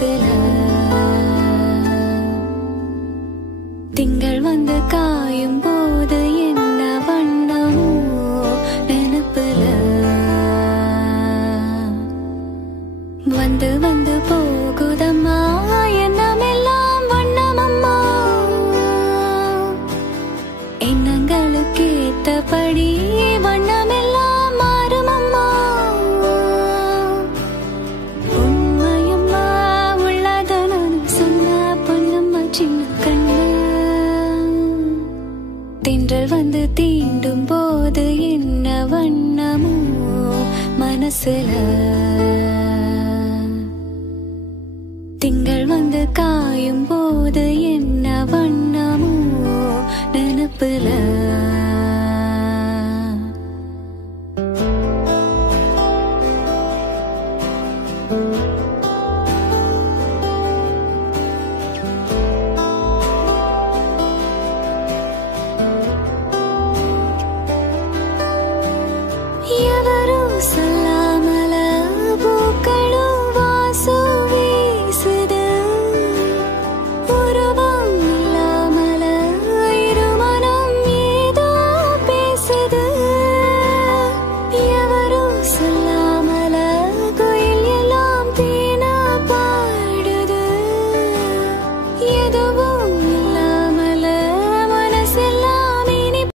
மனசுல திங்கள் வந்து காயும் போது என்ன வண்ணமோ நினைப்புல வந்து வந்து போகுதம்மா எண்ணமெல்லாம் வண்ணமம்மா எண்ணங்களுக்கு ஏத்தபடி வண்ணமெல்லாம் மாறுமம்மா உண்மையம்மா உள்ளத நான் சொன்ன பொன்னம்மா சின்ன கண்ணு தென்றல் வந்து தீண்டும் போது என்ன வண்ணமோ மனசுல திங்கள் வந்து காயும் போது என்ன வண்ணமோ நினைப்புல